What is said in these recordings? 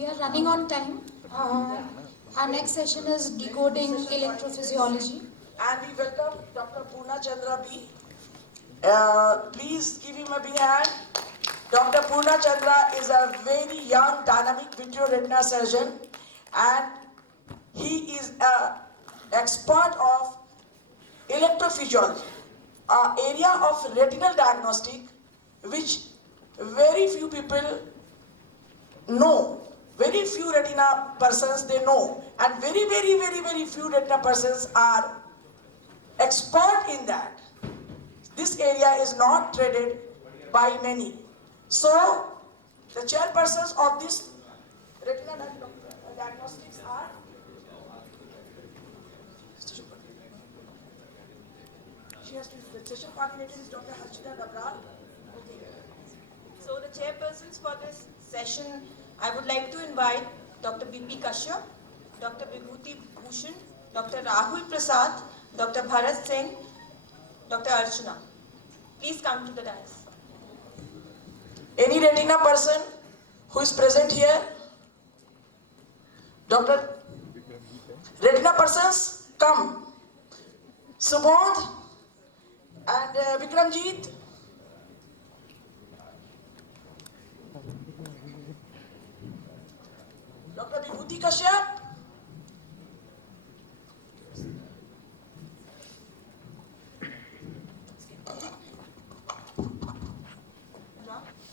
We are running on time. Our next session is Decoding Electrophysiology. And we welcome Dr. Purna Chandra B. Please give him a big hand. Dr. Purna Chandra is a very young, dynamic vitreoretina surgeon, and he is an expert of electrophysiology, an area of retinal diagnostic which very few people know. Very few retina persons they know, and very few retina persons are expert in that. This area is not traded by many. So, the chairpersons of this retina diagnostics are the session coordinator is Dr. Harshita Dabral. So the chairpersons for this session, I would like to invite Dr. B.P. Kashyap, Dr. Vibhuti Bhushan, Dr. Rahul Prasad, Dr. Bharat Singh, Dr. Archana. Please come to the dais. Any retina person who is present here? Dr. Retina persons, come. Subodh and Vikramjit. Dr. Vibhuti Kashyap.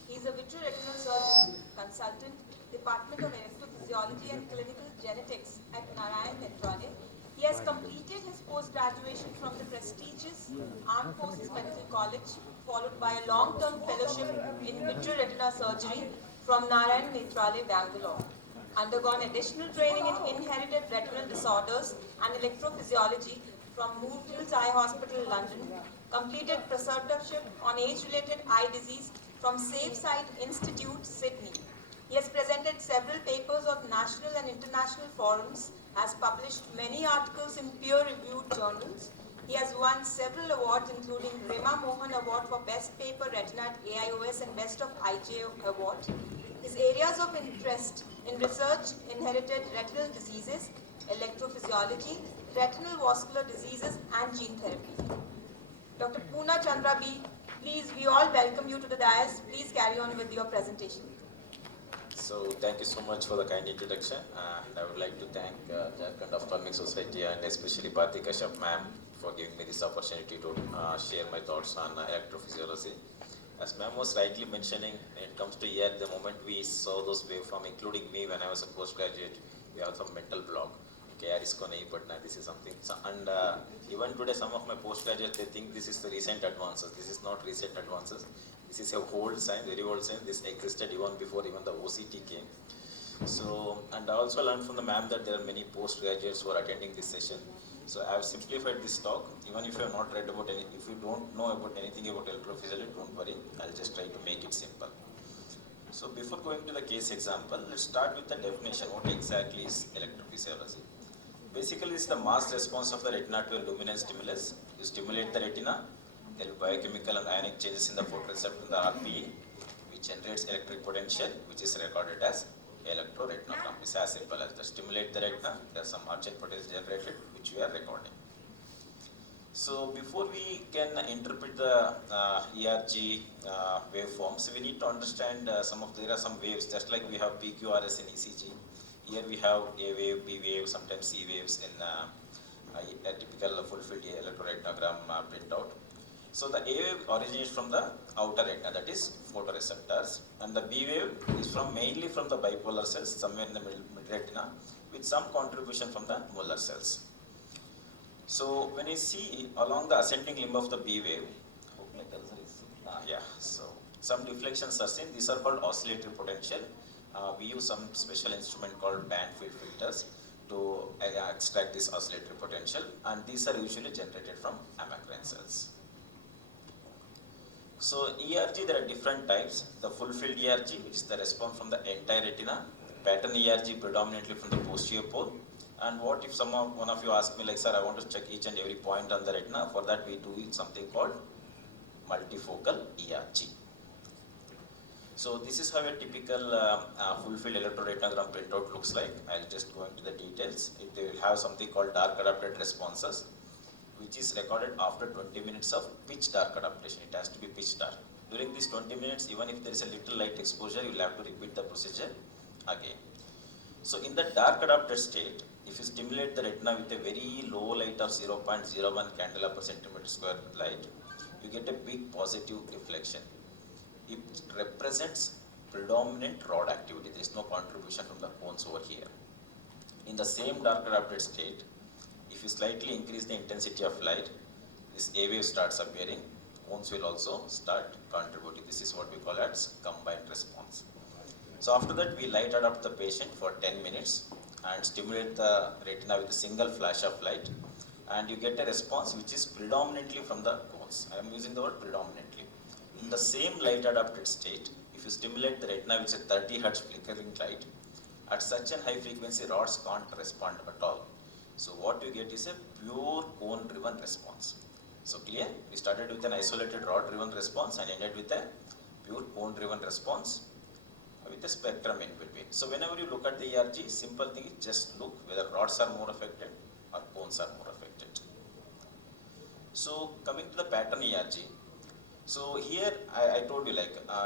He is a vitreoretinal surgeon, consultant, Department of Electrophysiology and Clinical Genetics at Narayan Nethrale. He has completed his post-graduation from the prestigious Armed Forces Medical College, followed by a long-term fellowship in vitreoretina surgery from Narayan Nethrale, Bangalore. Undergone additional training in inherited retinal disorders and electrophysiology from Moor Hills Eye Hospital, London. Completed preceptorship on age-related eye disease from Safe Sight Institute, Sydney. He has presented several papers of national and international forums, has published many articles in peer-reviewed journals. He has won several awards, including Rima Mohan Award for Best Paper Retina at AIOS and Best of IJ Award. His areas of interest in research: inherited retinal diseases, electrophysiology, retinal vascular diseases, and gene therapy. Dr. Purna Chandra B, please, we all welcome you to the dais. Please carry on with your presentation. So thank you so much for the kind introduction, and I would like to thank JHARKHAND Ophthalmic Society and especially Bharti Kashyap ma'am for giving me this opportunity to share my thoughts on electrophysiology. As ma'am was rightly mentioning, when it comes to ER, the moment we saw those waveform, including me when I was a postgraduate, we have some mental block. Okay, but this is something. So, and even today, some of my postgraduates, they think this is the recent advances. This is not recent advances. This is a old science, very old science. This existed even before even the OCT came. So, and I also learned from the ma'am that there are many postgraduates who are attending this session. So I have simplified this talk. Even if you have not read about any, if you don't know about anything about electrophysiology, don't worry. I'll just try to make it simple. So before going to the case example, let's start with the definition. What exactly is electrophysiology? Basically, it's the mass response of the retina to a luminous stimulus. You stimulate the retina, there will be biochemical and ionic changes in the photoreceptor in the RPE, which generates electric potential, which is recorded as electroretinogram. It's as simple as that. Stimulate the retina, there's some urgent potential generated, which we are recording. So before we can interpret the ERG waveforms, we need to understand there are some waves, just like we have PQRS in ECG. Here we have A wave, B wave, sometimes C waves in a typical full-field electroretinogram printout. So the A wave originates from the outer retina, that is photoreceptors, and the B wave is mainly from the bipolar cells, somewhere in the mid-retina, with some contribution from the molar cells. So when you see along the ascending limb of the B wave, so some deflections are seen. These are called oscillatory potential. We use some special instrument called band field filters to extract this oscillatory potential, and these are usually generated from amacrine cells. So ERG, there are different types. The full field ERG, which is the response from the entire retina. Pattern ERG predominantly from the posterior pole. And what if one of you ask me, like, sir, I want to check each and every point on the retina. For that we do something called multifocal ERG. So this is how a typical full-field electroretinogram printout looks like. I'll just go into the details. It will have something called dark adapted responses, which is recorded after 20 minutes of pitch dark adaptation. It has to be pitch dark. During these 20 minutes, even if there is a little light exposure, you will have to repeat the procedure again. So in the dark adapted state, if you stimulate the retina with a very low light of 0.01 candela per centimeter square light, you get a big positive reflection. It represents predominant rod activity. There is no contribution from the cones over here. In the same dark adapted state, if you slightly increase the intensity of light, this A wave starts appearing. Cones will also start contributing. This is what we call as combined response. So after that, we light adapt the patient for 10 minutes and stimulate the retina with a single flash of light, and you get a response which is predominantly from the cones. I am using the word predominantly. In the same light adapted state, if you stimulate the retina with a 30 Hz flickering light, at such a high frequency, rods can't respond at all. So what you get is a pure cone driven response. So clear? We started with an isolated rod driven response and ended with a pure cone driven response with a spectrum in between. So whenever you look at the ERG, simple thing is just look whether rods are more affected or cones are more affected. So coming to the pattern ERG. So here I told you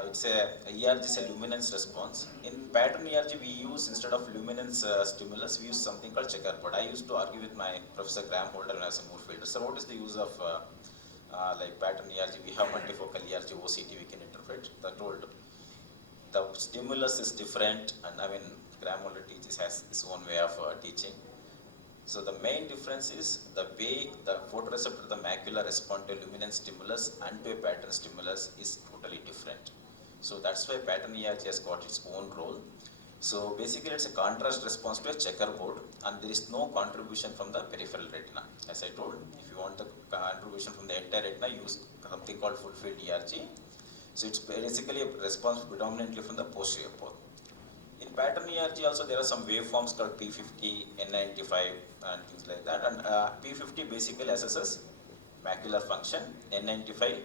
it's a ERG is a luminance response. In pattern ERG we use, instead of luminance stimulus, we use something called checkerboard. I used to argue with my Professor Graham Holder when I was a Moorfielder. So what is the use of pattern ERG? We have multifocal ERG, OCT we can interpret. I told the stimulus is different, and Graham Holder has his own way of teaching. So the main difference is the way the photoreceptor, the macula, respond to luminance stimulus and to a pattern stimulus is totally different. So that's why pattern ERG has got its own role. So basically it's a contrast response to a checkerboard, and there is no contribution from the peripheral retina. As I told, if you want the contribution from the entire retina, use something called full field ERG. So it's basically a response predominantly from the posterior pole. In pattern ERG also there are some waveforms called P50, N95 and things like that, and P50 basically assesses macular function, N95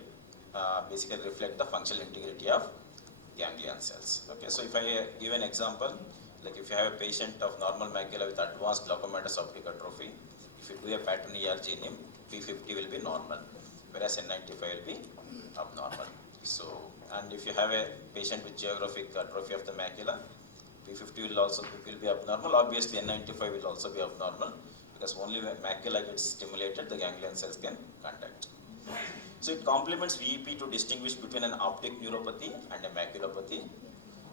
basically reflect the functional integrity of ganglion cells. Okay, so if I give an example, like if you have a patient of normal macula with advanced glaucomatous optic atrophy, if you do a pattern ERG in him, P50 will be normal, whereas N95 will be abnormal. So, and if you have a patient with geographic atrophy of the macula, P50 will be abnormal. Obviously, N95 will also be abnormal, because only when macula gets stimulated, the ganglion cells can contact. So it complements VEP to distinguish between an optic neuropathy and a maculopathy,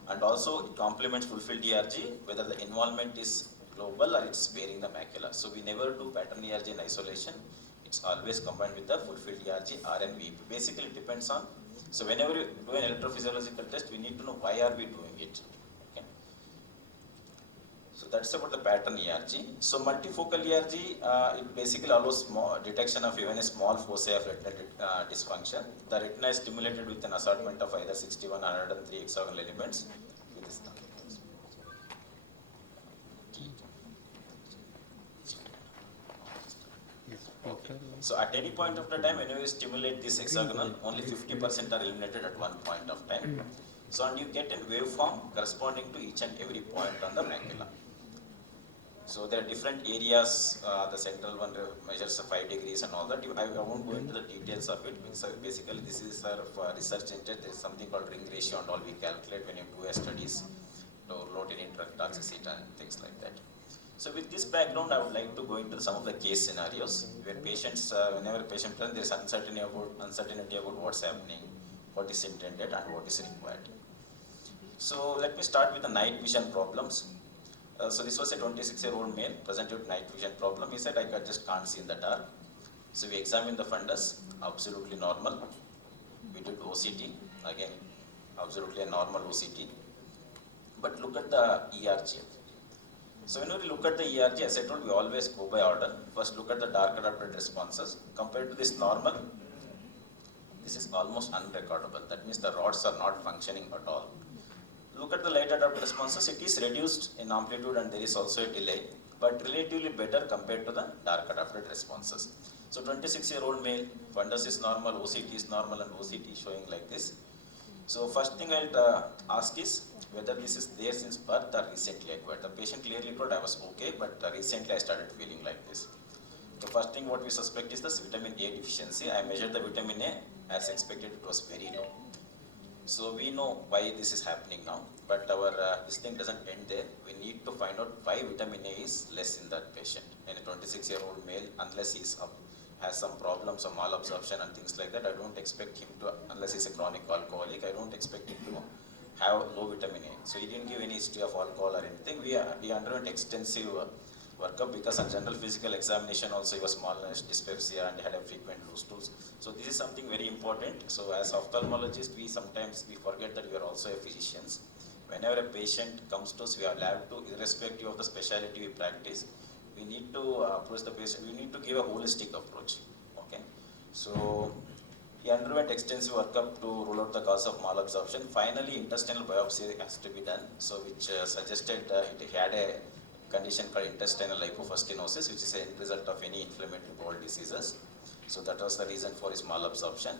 and also it complements full-field ERG whether the involvement is global or it's sparing the macula. So we never do pattern ERG in isolation. It's always combined with the full-field ERG or an VEP. Basically, it depends on. So whenever you do an electrophysiological test, we need to know why are we doing it. Okay. So that's about the pattern ERG. So multifocal ERG, it basically allows detection of even a small foci of retinal dysfunction. The retina is stimulated with an assortment of either 61 or 103 hexagonal elements. With this okay. So at any point of the time, whenever you stimulate this hexagonal, only 50% are eliminated at one point of time. So and you get a waveform corresponding to each and every point on the macula. So there are different areas. The central one measures 5 degrees and all that. I won't go into the details of it. Basically, this is our research interest. There is something called ring ratio and all we calculate when you do a studies to load in drug toxicity and things like that. So with this background, I would like to go into some of the case scenarios where patients, whenever a patient presents, there is uncertainty about what's happening, what is intended and what is required. So let me start with the night vision problems. So this was a 26-year-old male presented with night vision problem. He said, I just can't see in the dark. So we examined the fundus, absolutely normal. We did OCT, again, absolutely a normal OCT. But look at the ERG. So when we look at the ERG, as I told, we always go by order. First look at the dark adapted responses. Compared to this normal, this is almost unrecordable. That means the rods are not functioning at all. Look at the light adapted responses. It is reduced in amplitude and there is also a delay, but relatively better compared to the dark adapted responses. So 26-year-old male, fundus is normal, OCT is normal, and OCT showing like this. So first thing I'll ask is whether this is there since birth or recently acquired. The patient clearly told I was okay, but recently I started feeling like this. The first thing what we suspect is this vitamin A deficiency. I measured the vitamin A, as expected it was very low. So we know why this is happening now, but our this thing doesn't end there. We need to find out why vitamin A is less in that patient. In a 26-year-old male, unless he's has some problems of malabsorption and things like that, I don't expect him to, unless he's a chronic alcoholic, I don't expect him to have low vitamin A. So he didn't give any history of alcohol or anything. We underwent extensive workup because on general physical examination also he was malnourished, dyspepsia, and had a frequent loose stools. So this is something very important. So as ophthalmologists, we sometimes forget that we are also a physicians. Whenever a patient comes to us, we are allowed to, irrespective of the specialty we practice, we need to approach the patient, we need to give a holistic approach. Okay, so he underwent extensive workup to rule out the cause of malabsorption. Finally, intestinal biopsy has to be done, so which suggested it had a condition called intestinal lipofuscinosis, which is a result of any inflammatory bowel diseases. So that was the reason for his malabsorption.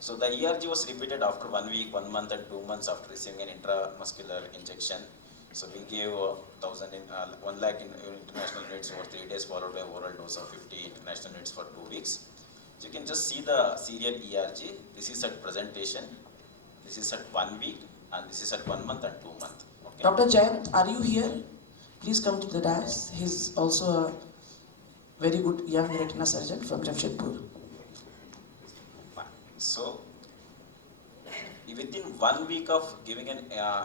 So the ERG was repeated after 1 week, 1 month, and 2 months after receiving an intramuscular injection. So we gave 1 lakh in international units over 3 days, followed by oral dose of 50 international units for 2 weeks. So you can just see the serial ERG. This is at presentation. This is at 1 week, and this is at 1 month and 2 months. Okay. Dr. Jayant, are you here? Please come to the dais. He's also a very good young retina surgeon from Jamshedpur. So, within 1 week of giving an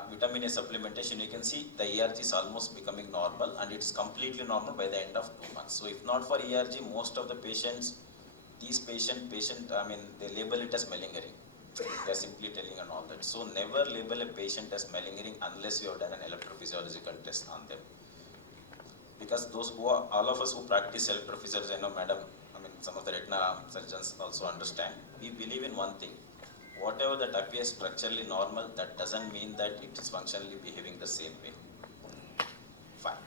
vitamin A supplementation, you can see the ERG is almost becoming normal, and it's completely normal by the end of 2 months. So, if not for ERG, most of the patients, they label it as malingering. They are simply telling and all that. So, never label a patient as malingering unless you have done an electrophysiological test on them. Because all of us who practice electrophysiology, I know madam, some of the retina surgeons also understand. We believe in one thing. Whatever that appears structurally normal, that doesn't mean that it is functionally behaving the same way. Fine.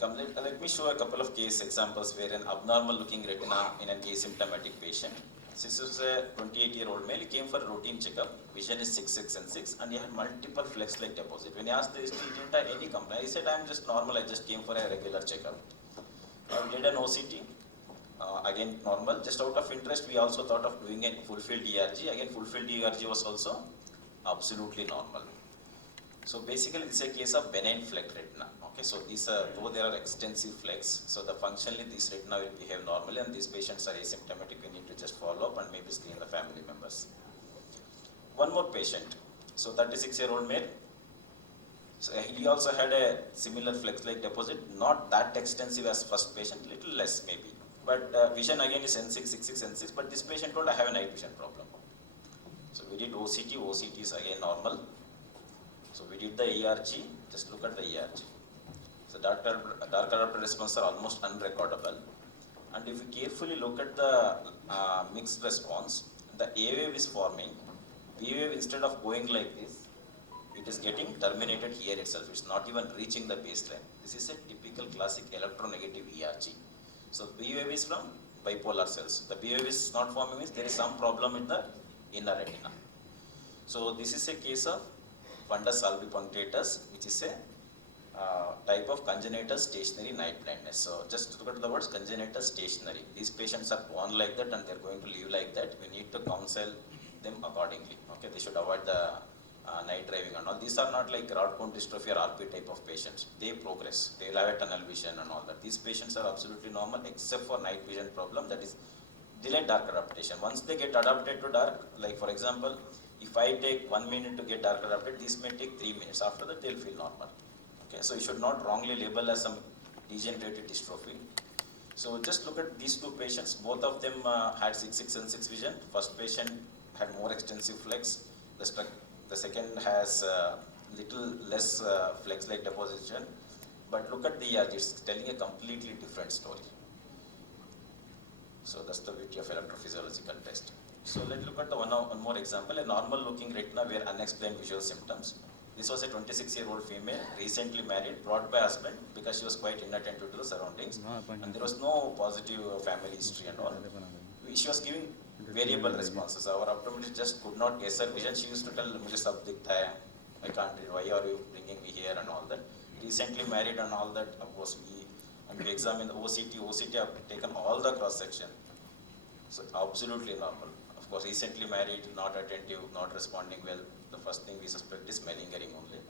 Let me show a couple of case examples where an abnormal looking retina in an asymptomatic patient. This is a 28-year-old male. He came for a routine checkup. Vision is 6, and 6, and he had multiple flex-like deposit. When he asked this, he didn't have any complaint. He said, "I'm just normal. I just came for a regular checkup." I did an OCT. Again normal. Just out of interest, we also thought of doing a full-field ERG. Again, full-field ERG was also absolutely normal. So basically, this is a case of benign fleck retina. Okay, so these are, though there are extensive flecks, so the functionally this retina will behave normally, and these patients are asymptomatic. We need to just follow up and maybe screen the family members. One more patient. So 36-year-old male. So he also had a similar flex-like deposit, not that extensive as first patient, little less maybe. But vision again is N6, 6, N6, but this patient told I have a night vision problem. So we did OCT, OCT is again normal. So we did the ERG, just look at the ERG. So dark adapted response are almost unrecordable. And if you carefully look at the mixed response, the A wave is forming. B wave, instead of going like this, it is getting terminated here itself. It's not even reaching the baseline. This is a typical classic electronegative ERG. So B wave is from bipolar cells. The B wave is not forming means there is some problem in the inner retina. So this is a case of fundus albipunctatus, which is a type of congenital stationary night blindness. So just look at the words congenital stationary. These patients are born like that and they are going to live like that. We need to counsel them accordingly. Okay, they should avoid the night driving and all. These are not like rod cone dystrophy or RP type of patients. They progress. They will have a tunnel vision and all that. These patients are absolutely normal except for night vision problem, that is delayed dark adaptation. Once they get adapted to dark, like for example, if I take 1 minute to get dark adapted, this may take 3 minutes. After that, they will feel normal. Okay, so you should not wrongly label as some degenerated dystrophy. So just look at these two patients. Both of them had 6 and 6 vision. First patient had more extensive flex. The second has little less flex-like deposition. But look at the ERG, it's telling a completely different story. So that's the beauty of electrophysiological test. So let's look at the one more example, a normal looking retina where unexplained visual symptoms. This was a 26-year-old female, recently married, brought by husband because she was quite inattentive to the surroundings. And there was no positive family history and all. She was giving variable responses. Our optometrist just could not guess her vision. She used to tell, "Mujhe sab dikhta hai. I can't read. Why are you bringing me here?" and all that. Recently married and all that. Of course, we examined the OCT. OCT have taken all the cross section. So absolutely normal. Of course, recently married, not attentive, not responding well. The first thing we suspect is malingering only.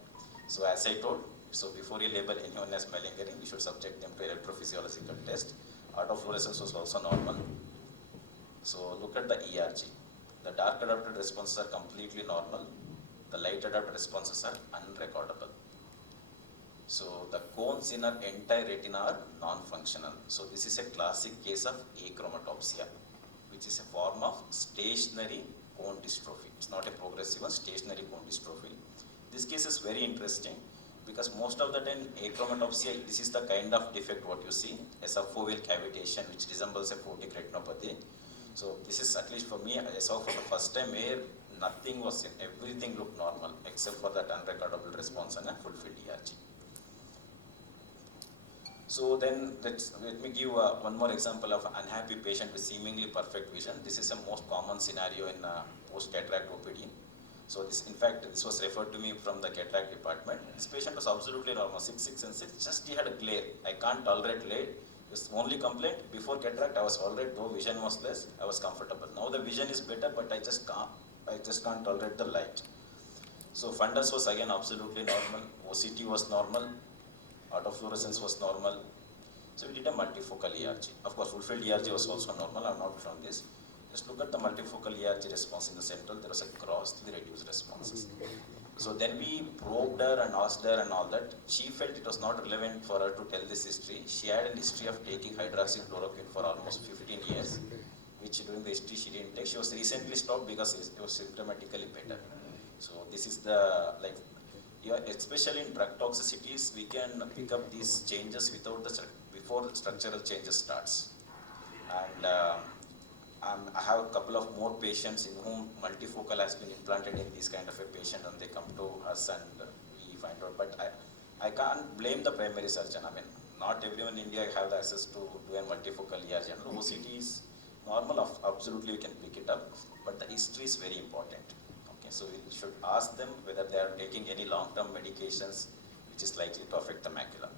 So as I told, so before you label anyone as malingering, we should subject them to electrophysiological test. Autofluorescence was also normal. So look at the ERG. The dark adapted responses are completely normal. The light adapted responses are unrecordable. So the cones in our entire retina are non-functional. So this is a classic case of achromatopsia, which is a form of stationary cone dystrophy. It's not a progressive one, stationary cone dystrophy. This case is very interesting because most of the time achromatopsia, this is the kind of defect what you see, a subfoveal cavitation which resembles a photic retinopathy. So this is, at least for me, I saw for the first time where nothing was seen, everything looked normal except for that unrecordable response and a fulfilled ERG. So then let me give one more example of an unhappy patient with seemingly perfect vision. This is a most common scenario in post-cataract OPD. So this, in fact, this was referred to me from the cataract department. This patient was absolutely normal, 6, and 6, just he had a glare. I can't tolerate glare. His only complaint, before cataract I was all right, though vision was less, I was comfortable. Now the vision is better, but I just can't tolerate the light. So fundus was again absolutely normal, OCT was normal, autofluorescence was normal. So we did a multifocal ERG. Of course, fulfilled ERG was also normal. I have not shown this. Just look at the multifocal ERG response in the central. There was a grossly reduced responses. So then we probed her and asked her and all that. She felt it was not relevant for her to tell this history. She had a history of taking hydroxychloroquine for almost 15 years, which during the history she didn't take. She was recently stopped because it was symptomatically better. So this is the, like, yeah, especially in drug toxicities, we can pick up these changes before structural changes starts. And I have a couple of more patients in whom multifocal has been implanted in this kind of a patient, and they come to us and we find out. But I can't blame the primary surgeon. I mean, not everyone in India have the access to do a multifocal ERG. And OCT is normal, absolutely we can pick it up, but the history is very important. Okay, so we should ask them whether they are taking any long-term medications which is likely to affect the macula.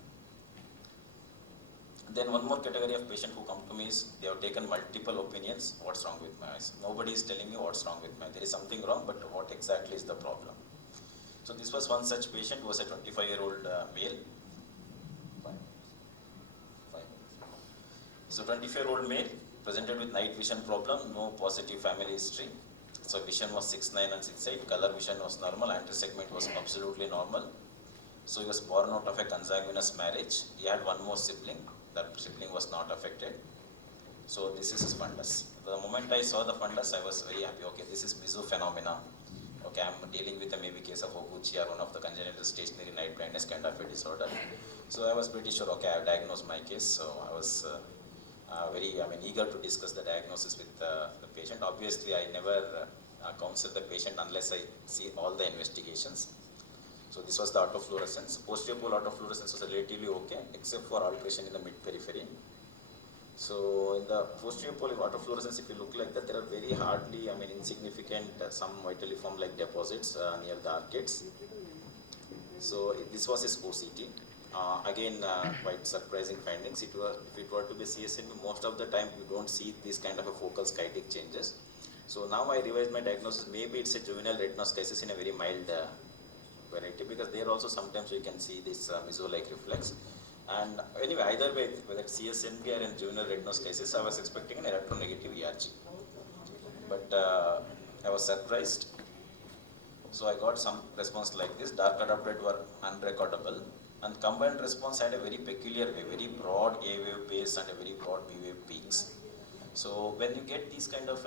Then one more category of patient who come to me is they have taken multiple opinions. What's wrong with my eyes? Nobody is telling me what's wrong with my eye. There is something wrong, but what exactly is the problem? So this was one such patient who was a 25-year-old male. So 25-year-old male presented with night vision problem, no positive family history. So vision was 6/9 and 6/8. Color vision was normal. Anterior segment was absolutely normal. So he was born out of a consanguineous marriage. He had one more sibling. That sibling was not affected. So this is his fundus. The moment I saw the fundus, I was very happy. Okay, this is Mizu phenomena. Okay, I'm dealing with a maybe case of Oguchi or one of the congenital stationary night blindness kind of a disorder. So I was pretty sure, okay, I have diagnosed my case. So I was eager to discuss the diagnosis with the patient. Obviously, I never counsel the patient unless I see all the investigations. So this was the autofluorescence. Posterior pole autofluorescence was relatively okay, except for alteration in the mid-periphery. So in the posterior pole autofluorescence, if you look like that, there are very hardly, insignificant, some vitaliform-like deposits near the arcades. So this was his OCT. Again, quite surprising findings. If it were to be CSNB, most of the time you don't see this kind of a focal skytic changes. So now I revised my diagnosis. Maybe it's a juvenile retinoschisis in a very mild variety, because there also sometimes we can see this Mizu-like reflex. And anyway, either way, whether it's CSNB or in juvenile retinoschisis, I was expecting an electronegative ERG. But I was surprised. So I got some response like this. Dark adapted were unrecordable. And combined response had a very peculiar way, very broad A wave base and a very broad B wave peaks. So when you get these kind of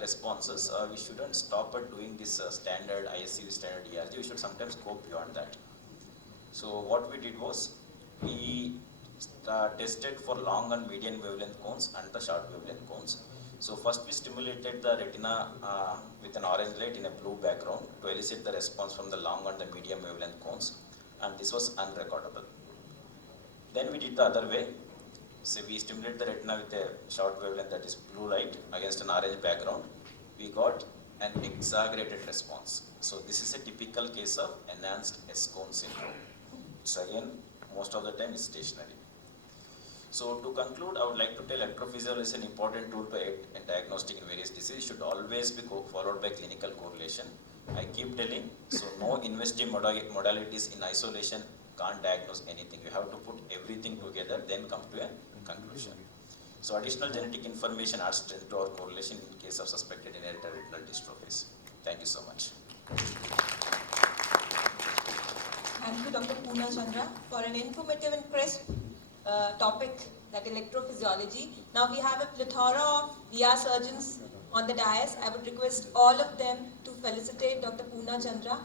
responses, we shouldn't stop at doing this standard ISCV standard ERG. We should sometimes go beyond that. So what we did was, we tested for long and medium wavelength cones and the short wavelength cones. So first we stimulated the retina with an orange light in a blue background to elicit the response from the long and the medium wavelength cones, and this was unrecordable. Then we did the other way. So we stimulate the retina with a short wavelength, that is blue light, against an orange background. we got an exaggerated response. So this is a typical case of enhanced S-cone syndrome. It's again, most of the time is stationary. So to conclude, I would like to tell electrophysiology is an important tool to aid in diagnostic in various diseases. Should always be followed by clinical correlation. I keep telling, so no investing modalities in isolation can't diagnose anything. You have to put everything together, then come to a conclusion. So additional genetic information adds strength to our correlation in case of suspected inherited retinal dystrophies. Thank you so much. Thank you, Dr. Poona Chandra, for an informative and crisp topic, that electrophysiology. Now we have a plethora of VR surgeons on the dais. I would request all of them to felicitate Dr. Poona Chandra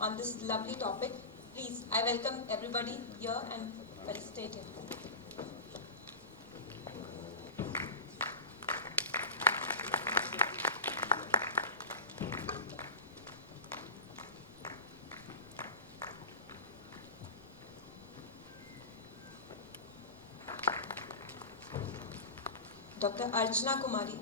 on this lovely topic. Please, I welcome everybody here and felicitate him. Dr. Archana Kumari.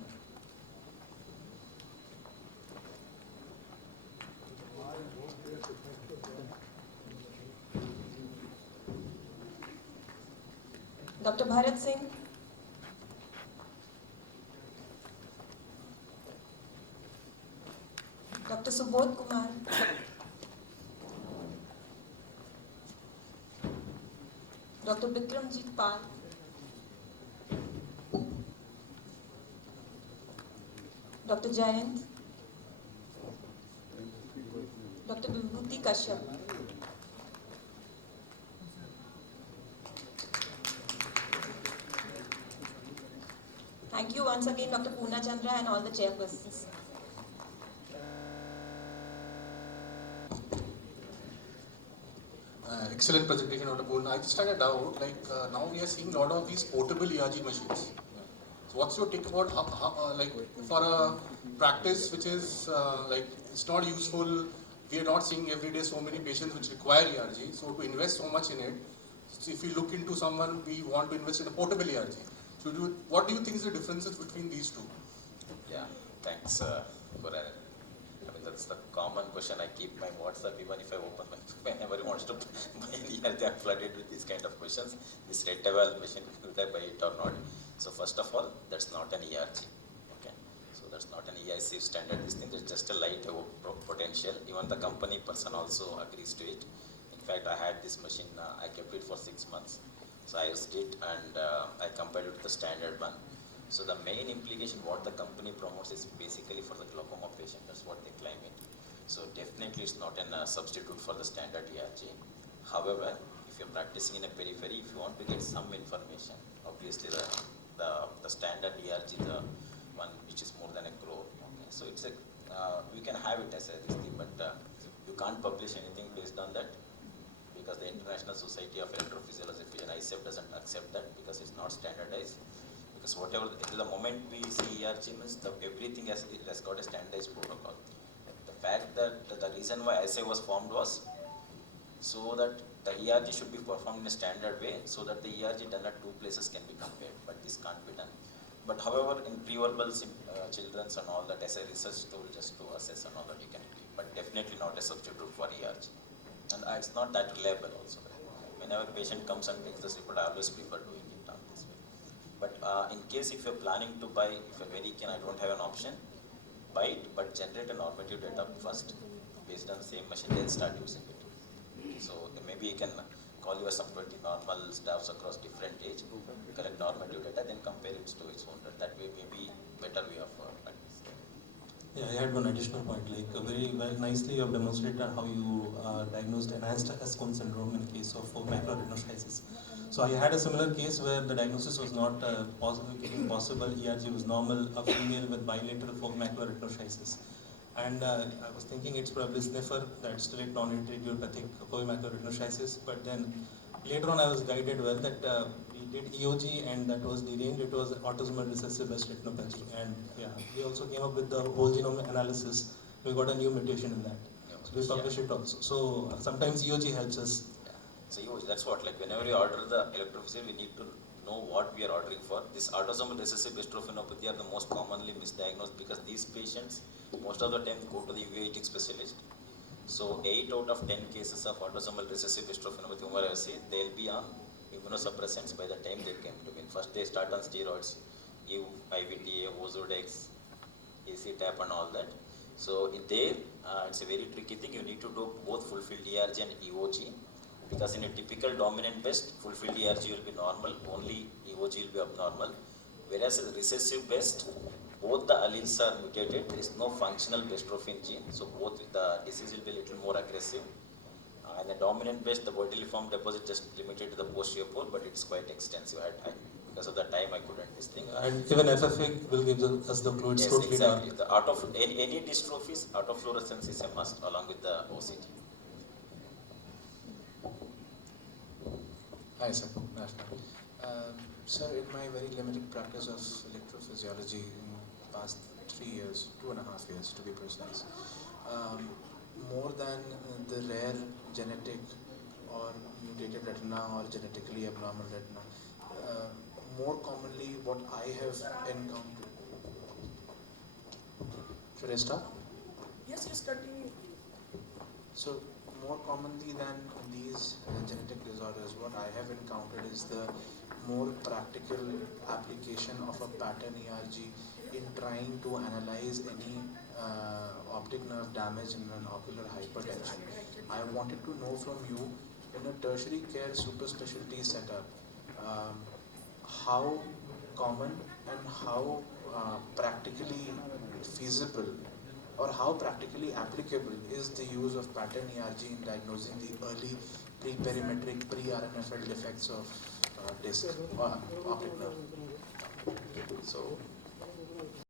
Dr. Bharat Singh. Dr. Subodh Kumar. Dr. Bikramjit Pal. Dr. Jayant. Dr. Vibhuti Kashyap. Thank you once again, Dr. Poona Chandra and all the chairpersons. Excellent presentation, Dr. Poona. I just had a doubt, now we are seeing a lot of these portable ERG machines. So what's your take about for a practice which is it's not useful, we are not seeing every day so many patients which require ERG, so to invest so much in it, so if we look into someone, we want to invest in a portable ERG. So what do you think is the differences between these two? Yeah, thanks for that. I mean, that's the common question I keep my WhatsApp, even if I open my, whenever he wants to buy an ERG, I'm flooded with these kind of questions. This rate evaluation, will I buy it or not? So first of all, that's not an ERG. Okay, so that's not an EIC standard. This thing is just a light potential. Even the company person also agrees to it. In fact, I had this machine. I kept it for 6 months. So I used it and I compared it with the standard one. So the main implication what the company promotes is basically for the glaucoma patient. That's what they claim it. So definitely it's not a substitute for the standard ERG. However, if you're practicing in a periphery, if you want to get some information, obviously the standard ERG, the one which is more than a crore. Okay. So it's a we can have it as a this thing, but you can't publish anything based on that because the International Society of Electrophysiology Fusion ICF doesn't accept that because it's not standardized. Because whatever the moment we see ERG means everything has got a standardized protocol. The fact that the reason why ICF was formed was so that the ERG should be performed in a standard way so that the ERG done at 2 places can be compared, but this can't be done. But however, in pre-verbal children and all that as a research tool just to assess and all that you can do, but definitely not a substitute for ERG. And it's not that reliable also. Whenever a patient comes and takes this report, I always prefer doing it on this way. But in case if you're planning to buy, if you're very keen, I don't have an option, buy it, but generate a normative data first based on the same machine, then start using it. So maybe you can call your some 20 normal staffs across different age, collect normative data, then compare it to its own. That way maybe better way of practice. Yeah, I had one additional point, very well nicely you have demonstrated how you diagnosed enhanced S-cone syndrome in case of macular So I had a similar case where the diagnosis was not possible, ERG was normal, a female with bilateral macular retinoschisis. And I was thinking it's probably sniffer, that's straight non-idiopathic macular retinoschisis, but then later on I was guided well that we did EOG and that was the range, it was autosomal recessive breast retinopathy, and yeah, we also came up with the whole genome analysis, we got a new mutation in that. So we published it also. So sometimes EOG helps us. Yeah. So EOG, that's what, whenever you order the electrophysiology, we need to know what we are ordering for. This autosomal recessive dystrophinopathy are the most commonly misdiagnosed because these patients most of the time go to the uveitic specialist. So 8 out of 10 cases of autosomal recessive dystrophinopathy, they'll be on immunosuppressants by the time they came to me. First they start on steroids, IVTA, Ozodex, AC-TAP and all that. So it's a very tricky thing. You need to do both fulfilled ERG and EOG, because in a typical dominant breast, fulfilled ERG will be normal, only EOG will be abnormal. Whereas in recessive breast, both the alleles are mutated, there is no functional bestrophin gene, so both the disease will be a little more aggressive. In the dominant breast, the vertiliform deposit just limited to the posterior pole, but it's quite extensive. Because of the time I couldn't this thing. And even FFA will give us the clue, it's Yes, totally exactly. dark. Any dystrophies, autofluorescence is a must along with the OCT. Hi, sir. Sir, in my very limited practice of electrophysiology in past 3 years, 2.5 years to be precise, more than the rare genetic or mutated retina or genetically abnormal retina, more commonly what I have encountered. Should I start? Yes, just continue. So, more commonly than these genetic disorders, what I have encountered is the more practical application of a pattern ERG in trying to analyze any optic nerve damage in an ocular hypertension. I wanted to know from you, in a tertiary care super specialty setup, how common and how practically feasible or how practically applicable is the use of pattern ERG in diagnosing the early pre-perimetric, pre-RNFL defects of disc or optic nerve? So